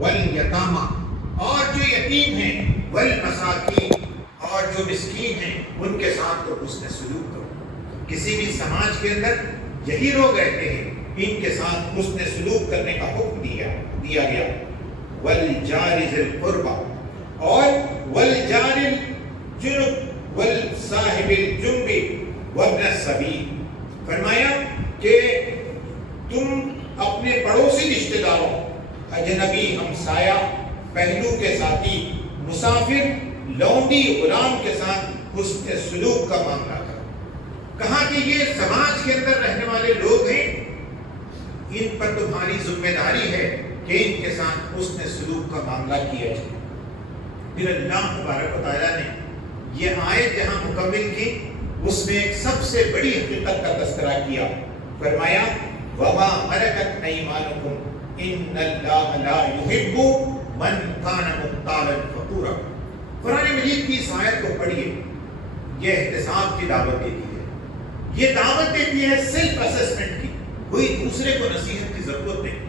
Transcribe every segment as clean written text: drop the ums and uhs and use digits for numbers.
والیتاما، اور جو یتیم ہیں، والمساکین، اور جو مسکین ہیں ان کے ساتھ تو حسن سلوک کرو۔ کسی بھی سماج کے اندر یہی لوگ رہتے ہیں، ان کے ساتھ حسن سلوک کرنے کا حکم دیا گیا۔ والجار ذی القربى، اور والجار الجنب والصاحب الجنب وابن السبیل، فرمایا کہ تم اپنے پڑوسی رشتہ داروں، اجنبی ہمسایہ، پہلو کے ساتھی، مسافر، لونڈی، غلام کے ساتھ حسن سلوک کا معاملہ کرو۔ کہا کہ یہ سماج کے اندر رہنے والے لوگ ہیں، ان پر تمہاری ذمہ داری ہے کہ ان کے ساتھ حسن سلوک کا معاملہ کیا جائے۔ پھر اللہ تبارک و تعالیٰ نے یہ آیت جہاں مکمل کی، اس میں ایک سب سے بڑی حقیقت کا تذکرہ کیا، فرمایا وَمَا مَلَكَتْ أَيْمَانُكُمْ إِنَّ اللَّهَ لَا يُحِبُّ مَنْ كَانَ مُخْتَالًا فَخُورًا۔ قرآن مجید کی اس آیت کو پڑھیے، یہ احتساب کی دعوت دیتی ہے، یہ دعوت دیتی ہے سیلف اسسمنٹ کی، کوئی دوسرے کو نصیحت کی ضرورت نہیں۔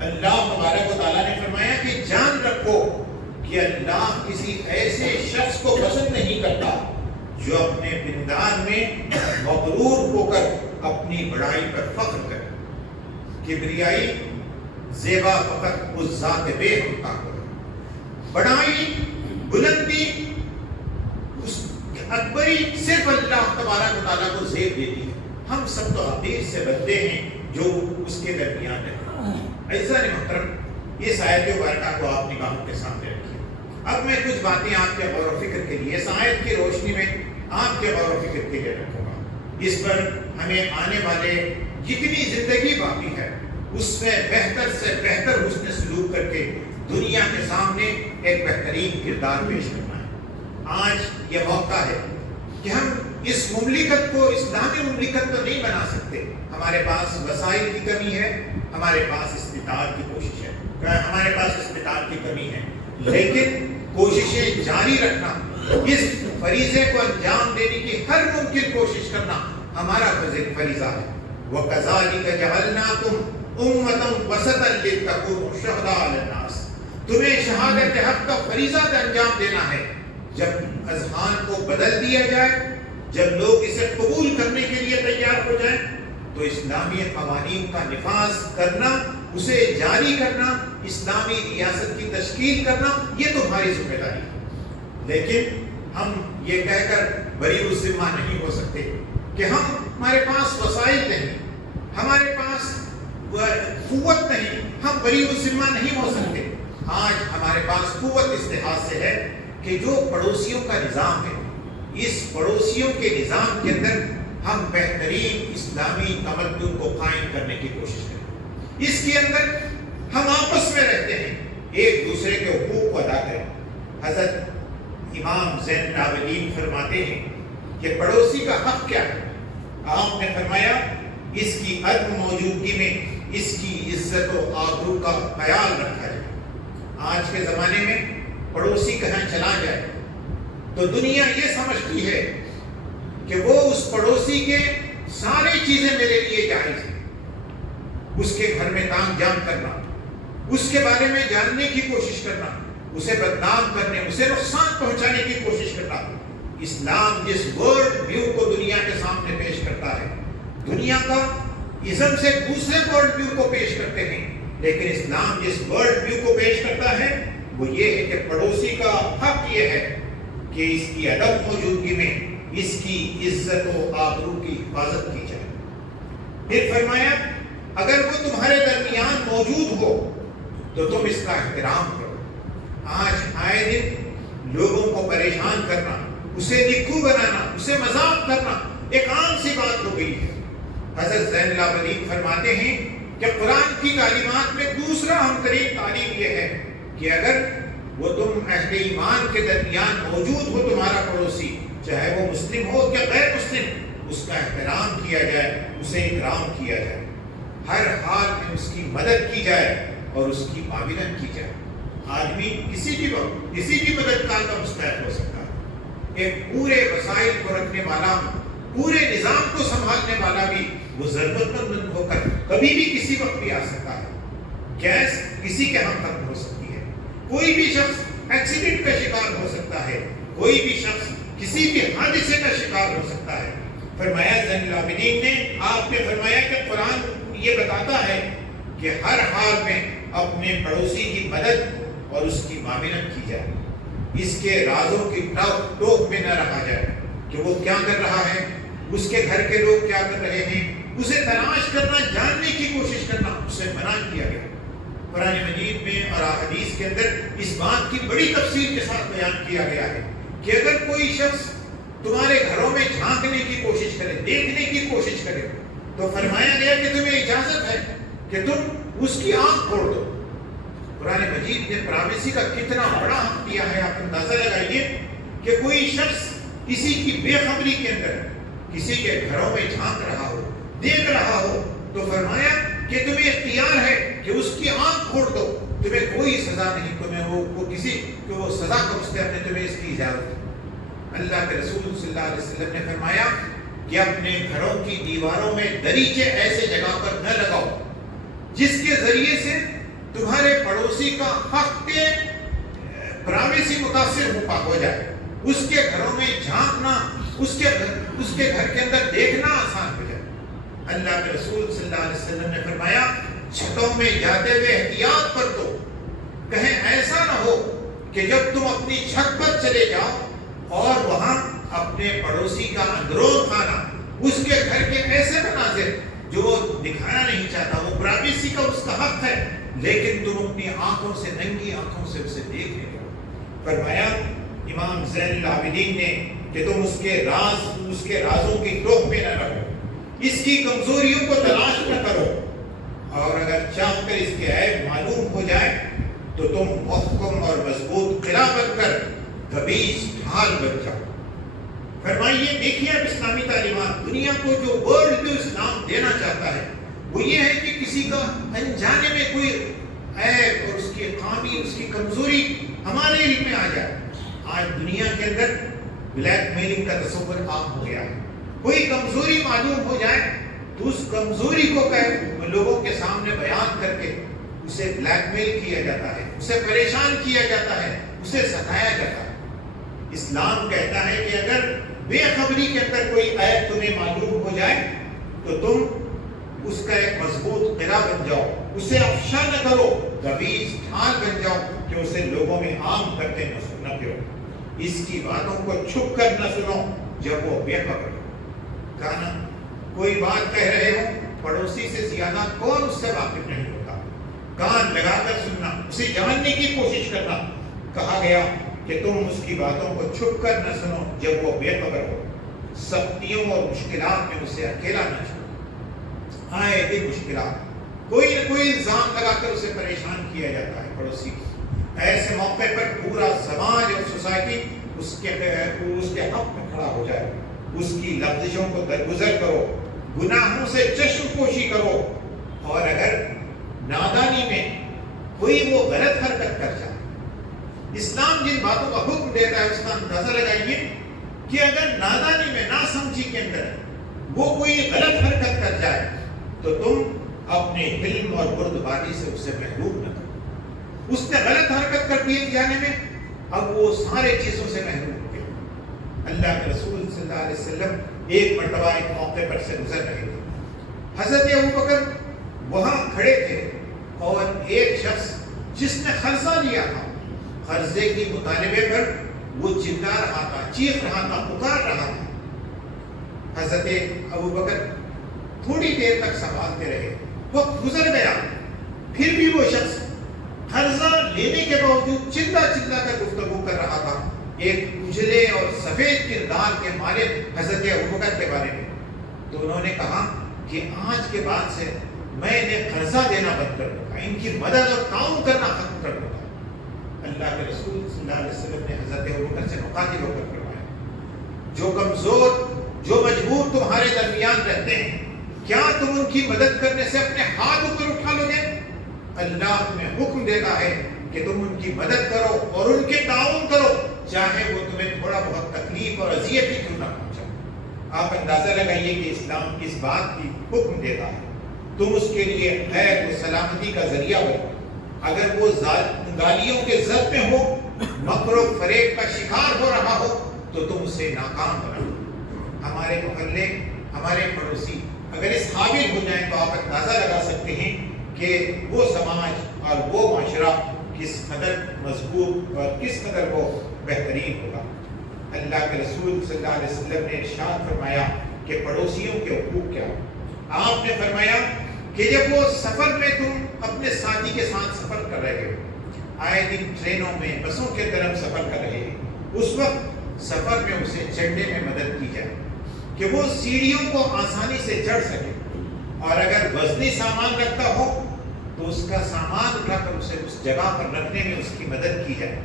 اللہ تبارک و تعالیٰ نے فرمایا کہ جان رکھو کہ اللہ کسی ایسے شخص کو پسند نہیں کرتا جو اپنے بندان میں مغرور ہو کر اپنی بڑائی پر فخر کرے۔ کبریائی زیبا فقط اس ذات بے ہم کا، بڑائی، بلندی، اس اکبری صرف اللہ تبارک و تعالیٰ کو زیب دیتی ہے۔ ہم سب تو حدیث سے بندے ہیں جو اس کے درمیان ہیں۔ عزیزان محترم، اس آیت مبارکہ کو آپ نگاہوں کے سامنے رکھیے۔ اب میں کچھ باتیں آپ کے غور و فکر کے لیے اس آیت کی روشنی میں آپ کے غور و فکر کے لیے رکھوں گا۔ اس پر ہمیں آنے والے جتنی زندگی باقی ہے اس میں بہتر سے بہتر حسن سلوک کر کے دنیا کے سامنے ایک بہترین کردار پیش کرنا ہے۔ آج یہ موقع ہے کہ ہم اس مملکت کو اسلامی مملکت تو نہیں بنا سکتے، ہمارے پاس وسائل کی کمی ہے، ہمارے پاس استطاعت کی کوشش ہے، ہمارے پاس استطاعت کی کمی ہے، لیکن کوششیں جاری رکھنا، اس فریضے کو انجام دینے کی ہر ممکن کوشش کرنا ہمارا فریضہ ہے۔ وَكَذَلِكَ جَعَلْنَاكُمْ أُمَّةً وَسَطًا لِتَكُونُوا شُهَدَاءَ عَلَى النَّاسِ، تمہیں شہادت حق کا فریضہ انجام دینا ہے۔ جب اذہان کو بدل دیا جائے، جب لوگ اسے قبول کرنے کے لیے تیار ہو جائیں، تو اسلامی قوانین کا نفاذ کرنا، اسے جاری کرنا، اسلامی ریاست کی تشکیل کرنا، یہ تمہاری ذمہ داری ہے۔ لیکن ہم یہ کہہ کر بری الذمہ نہیں ہو سکتے کہ ہمارے پاس وسائل نہیں، ہمارے پاس قوت نہیں، ہم بری الذمہ نہیں ہو سکتے۔ آج ہمارے پاس قوت اس لحاظ سے ہے کہ جو پڑوسیوں کا نظام ہے، اس پڑوسیوں کے نظام کے اندر ہم بہترین اسلامی تمدن کو قائم کرنے کی کوشش کریں۔ اس کے اندر ہم آپس میں رہتے ہیں، ایک دوسرے کے حقوق کو ادا کریں۔ حضرت امام زین العابدین فرماتے ہیں کہ پڑوسی کا حق کیا ہے؟ آپ نے فرمایا اس کی عدم موجودگی میں اس کی عزت و آبرو کا خیال رکھا جائے۔ آج کے زمانے میں پڑوسی کہاں چلا جائے تو دنیا یہ سمجھتی ہے کہ وہ اس پڑوسی کے ساری چیزیں میرے لیے جائز ہیں۔ اس کے گھر میں تان جان کرنا، اس کے بارے میں جاننے کی کوشش کرنا، اسے بدنام کرنے، اسے نقصان پہنچانے کی کوشش کرنا۔ اسلام جس ورلڈ ویو کو دنیا کے سامنے پیش کرتا ہے، دنیا کا ازم سے دوسرے ورلڈ ویو کو پیش کرتے ہیں، لیکن اسلام جس ورلڈ ویو کو پیش کرتا ہے وہ یہ ہے کہ پڑوسی کا حق یہ ہے کہ اس کی عدم موجودگی میں اس کی عزت و آبرو کی حفاظت کی جائے۔ پھر فرمایا اگر وہ تمہارے درمیان موجود ہو تو تم اس کا احترام کرو۔ آج آئے دن لوگوں کو پریشان کرنا، اسے نکو بنانا، اسے مذاق کرنا ایک عام سی بات ہو گئی ہے۔ حضرت زین العابدین فرماتے ہیں کہ قرآن کی تعلیمات میں دوسرا اہم ترین تعلیم یہ ہے کہ اگر وہ تم اہل ایمان کے درمیان موجود ہو، تمہارا پڑوسی، چاہے وہ مسلم ہو یا غیر مسلم، اس کا احترام کیا جائے، اسے اکرام کیا جائے، ہر حال میں اس کی مدد کی جائے اور اس کی معاونت کی جائے۔ آدمی کسی بھی وقت کسی بھی مددگار کا مستحق ہو سکتا ہے۔ ایک پورے وسائل کو رکھنے والا، پورے نظام کو سنبھالنے والا بھی وہ ضرورت مند ہو کر کبھی بھی کسی وقت بھی آ سکتا ہے۔ گیس کسی کے ہم تک ہو سکتی ہے، کوئی بھی شخص ایکسیڈنٹ کا شکار ہو سکتا ہے، کوئی بھی شخص کسی بھی حادثے کا شکار ہو سکتا ہے۔ فرمایا زین العابدین نے، آپ نے فرمایا کہ قرآن یہ بتاتا ہے کہ ہر حال میں اپنے پڑوسی کی مدد اور اس کی معاونت کی جائے، اس کے رازوں کی ٹوک میں نہ رہا جائے کہ وہ کیا کر رہا ہے، اس کے گھر کے لوگ کیا کر رہے ہیں، اسے تلاش کرنا، جاننے کی کوشش کرنا اسے منع کیا گیا۔ قرآن مجید میں اور احادیث کے اندر اس بات کی بڑی تفصیل کے ساتھ بیان کیا گیا ہے کہ اگر کوئی شخص تمہارے گھروں میں جھانکنے کی کوشش کرے، دیکھنے کی کوشش کرے، تو فرمایا گیا کہ تمہیں اجازت ہے کہ تم اس کی آنکھ پھوڑ دو۔ قرآن مجید نے پرائیویسی کا کتنا بڑا حق دیا ہے، آپ اندازہ لگائیے کہ کوئی شخص کسی کی بے خبری کے اندر کسی کے گھروں میں جھانک رہا ہو، دیکھ رہا ہو، تو فرمایا کہ تمہیں اختیار ہے کہ اس کی آنکھ پھوڑ دو، تمہیں کوئی سزا نہیں، تمہیں وہ کسی کہ وہ سزا کا مستحق ہے، تمہیں اس کی اجازت ہے۔ اللہ کے رسول صلی اللہ علیہ وسلم نے فرمایا کہ اپنے گھروں کی دیواروں میں دریچے ایسے جگہ پر نہ لگاؤ جس کے ذریعے سے تمہارے پڑوسی کا حق کے پرائیویسی متاثر ہو جائے، اس کے گھروں میں جھانکنا، اس کے گھر کے اندر دیکھنا آسان ہو جائے۔ اللہ کے رسول صلی اللہ علیہ وسلم نے فرمایا چھتوں میں جاتے ہوئے احتیاط پر تو کہیں ایسا نہ ہو کہ جب تم اپنی چھت پر چلے جاؤ اور وہاں اپنے پڑوسی کا اندرون خانہ، اس کے گھر کے ایسے مناظر جو وہ دکھانا نہیں چاہتا، وہ پرائیویسی کا اس کا حق ہے، لیکن تم اپنی آنکھوں سے، ننگی آنکھوں سے اسے دیکھ لے گا۔ فرمایا امام زین العابدین نے کہ تم اس کے رازوں کی ٹوک میں نہ رہو، اس کی کمزوریوں کو تلاش نہ کرو، اور اگر چاہ کر اس کے عیب معلوم ہو جائے تو تم محکم اور مضبوط قلعہ بن کر گبیز ڈھال بن جاؤ۔ فرمائیے دیکھیے اب اسلامی تعلیمات، دنیا کو جو ورلڈ جو اسلام دینا چاہتا ہے وہ یہ ہے کہ کسی کا انجانے میں کوئی عیب اور اس کی خامی، اس کی کمزوری ہمارے علم میں آ جائے۔ آج دنیا کے اندر بلیک میلنگ کا تصور عام ہو گیا ہے، کوئی کمزوری معلوم ہو جائے تو اس کمزوری کو لوگوں کے سامنے بیان کر کے اسے بلیک میل کیا جاتا ہے، اسے پریشان کیا جاتا ہے، اسے ستایا جاتا ہے۔ اسلام کہتا ہے کہ اگر بے خبری کے اندر کوئی عیب تمہیں معلوم ہو جائے تو تم اس کا ایک مضبوط قلعہ بن جاؤ، اسے افشا نہ کرو، گبیز ڈھال بن جاؤ کہ اسے لوگوں میں عام کرتے نہ پھرو، اس کی باتوں کو چھپ کر نہ سنو جب وہ بے خبر ہو۔ کہنا کوئی بات کہہ رہے ہو، پڑوسی سے زیادہ کون اس سے واقف نہیں ہوتا، کان لگا کر سننا، اسے جاننے کی کوشش کرنا۔ کہا گیا کہ تم اس کی باتوں کو چھپ کر نہ سنو جب وہ بے خبر ہو، سختیوں اور مشکلات میں اسے اکیلا نہ چھوڑو۔ آئے بھی مشکلات، کوئی نہ کوئی الزام لگا کر اسے پریشان کیا جاتا ہے پڑوسی کو، ایسے موقع پر پورا سماج اور سوسائٹی اس کے حق میں کھڑا ہو جائے، اس کی لفظوں کو درگزر کرو، گناہوں سے چشم پوشی کرو، اور اگر نادانی میں کوئی وہ غلط حرکت کر جائے، اسلام جن باتوں کا حکم دیتا ہے اس کا اندازہ لگائیے کہ اگر نادانی میں، ناسمجھی کے اندر وہ کوئی غلط حرکت کر جائے تو تم اپنے علم اور بردباری سے اسے محروم نہ کرو۔ اس نے غلط حرکت کر دی جانے میں اب وہ سارے چیزوں سے محروم ہو گئے۔ اللہ کے رسول صلی اللہ علیہ وسلم ایک مرتبہ ایک موقع پر سے گزر رہے تھے، حضرت ابوبکر وہاں کھڑے تھے اور ایک شخص جس نے قرضہ لیا تھا، قرضے کی مطالبے پر وہ چلا رہا تھا، چیخ رہا تھا، پکار رہا تھا۔ حضرت ابوبکر تھوڑی دیر تک سنبھالتے رہے، وقت گزر گیا، پھر بھی وہ شخص قرضہ لینے کے باوجود چلا کر گفتگو کر رہا تھا ایک اجلے اور سفید کردار کے مالک حضرت ابوبکر کے بارے میں۔ تو انہوں نے کہا کہ آج کے بعد سے میں انہیں قرضہ دینا بند کر دوں گا، ان کی مدد اور تعاون کرنا ختم کر دوں گا۔ اللہ کے رسول صلی اللہ علیہ وسلم نے حضرت ابوبکر سے مخاطب ہو کر فرمایا، جو کمزور، جو مجبور تمہارے درمیان رہتے ہیں، کیا تم ان کی مدد کرنے سے اپنے ہاتھ اوپر اٹھا لو گے؟ اللہ تمہیں حکم دیتا ہے کہ تم ان کی مدد کرو اور ان کے تعاون کرو، چاہے وہ تمہیں تھوڑا بہت تکلیف اور اذیت ہی کیوں نہ پہنچائے۔ آپ اندازہ لگائیے کہ اسلام کس بات کی حکم دیتا ہے، تم اس کے لیے خیر و سلامتی کا ذریعہ بنو۔ اگر وہ تم گالیوں کے زد میں ہو، مکر و فریب کا شکار ہو رہا ہو تو تم اسے ناکام بناؤ۔ ہمارے محلے، ہمارے پڑوسی اگر اس قابل ہو جائیں تو آپ اندازہ لگا سکتے ہیں کہ وہ سماج اور وہ معاشرہ کس قدر مضبوط اور کس قدر وہ بہترین ہوگا۔ اللہ کے رسول صلی اللہ علیہ وسلم نے ارشاد فرمایا کہ پڑوسیوں کے حقوق کیا ہو۔ آپ نے فرمایا کہ جب وہ سفر میں تم اپنے ساتھی کے ساتھ سفر کر رہے ہو، آئے دن ٹرینوں میں، بسوں کے طرف سفر کر رہے ہیں، اس وقت سفر میں اسے چڑھنے میں مدد کی جائے کہ وہ سیڑھیوں کو آسانی سے چڑھ سکے، اور اگر وزنی سامان رکھتا ہو تو اس کا سامان اٹھا کر اسے اس جگہ پر رکھنے میں اس کی مدد کی جائے۔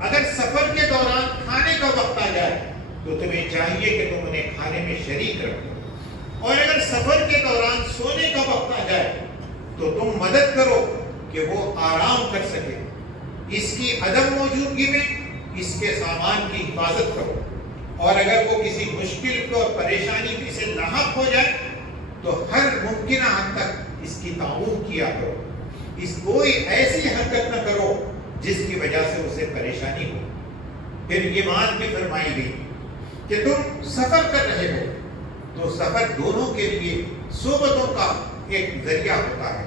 اگر سفر کے دوران کھانے کا وقت آ جائے تو تمہیں چاہیے کہ تم انہیں کھانے میں شریک رکھو، اور اگر سفر کے دوران سونے کا وقت آ جائے تو تم مدد کرو کہ وہ آرام کر سکے۔ اس کی عدم موجودگی میں اس کے سامان کی حفاظت کرو، اور اگر وہ کسی مشکل کو پریشانی سے لاحق ہو جائے تو ہر ممکنہ حد تک اس کی تعاون کیا کرو۔ اس کوئی ایسی حرکت نہ کرو جس کی وجہ سے اسے پریشانی ہو۔ پھر یہ بات بھی فرمائی گئی کہ تم سفر کر رہے ہو تو سفر دونوں کے لیے صحبتوں کا ایک ذریعہ ہوتا ہے۔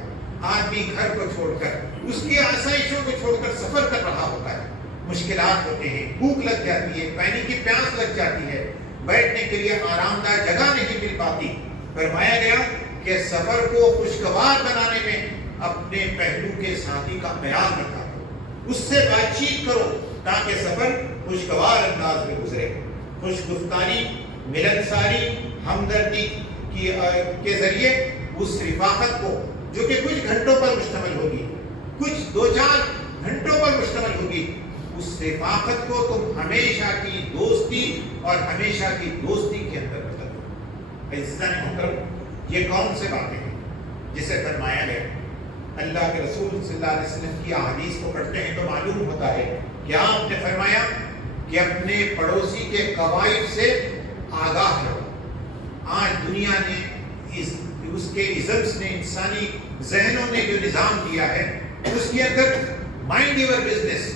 آدمی گھر کو چھوڑ کر، اس کی آسائشوں کو چھوڑ کر سفر کر رہا ہوتا ہے، مشکلات ہوتے ہیں، بھوک لگ جاتی ہے، پانی کی پیاس لگ جاتی ہے، بیٹھنے کے لیے آرام دہ جگہ نہیں مل پاتی۔ فرمایا گیا کہ سفر کو خوشگوار بنانے میں اپنے پہلو کے ساتھی کا خیال رکھا کرو، اس سے بات چیت کرو تاکہ سفر خوشگوار انداز میں گزرے۔ خوش گفتاری، ملنساری، ہمدردی کے ذریعے اس رفاقت کو جو کہ کچھ گھنٹوں پر مشتمل ہوگی، کچھ 2-4 گھنٹوں پر مشتمل ہوگی، اس رفاقت کو تم ہمیشہ کی دوستی اور ہمیشہ کی دوستی کے اندر بدل دو۔ عزیزان محترم، یہ کون سے باتیں ہیں جسے فرمایا گیا؟ اللہ کے رسول صلی اللہ علیہ وسلم کی احادیث کو پڑھتے ہیں تو معلوم ہوتا ہے کہ آپ نے فرمایا کہ اپنے پڑوسی کے قواعد سے آگاہ رہو۔ آج دنیا نے اس کے ازمس نے، انسانی ذہنوں نے جو نظام دیا ہے، اس کے اندر مائنڈ یور بزنس،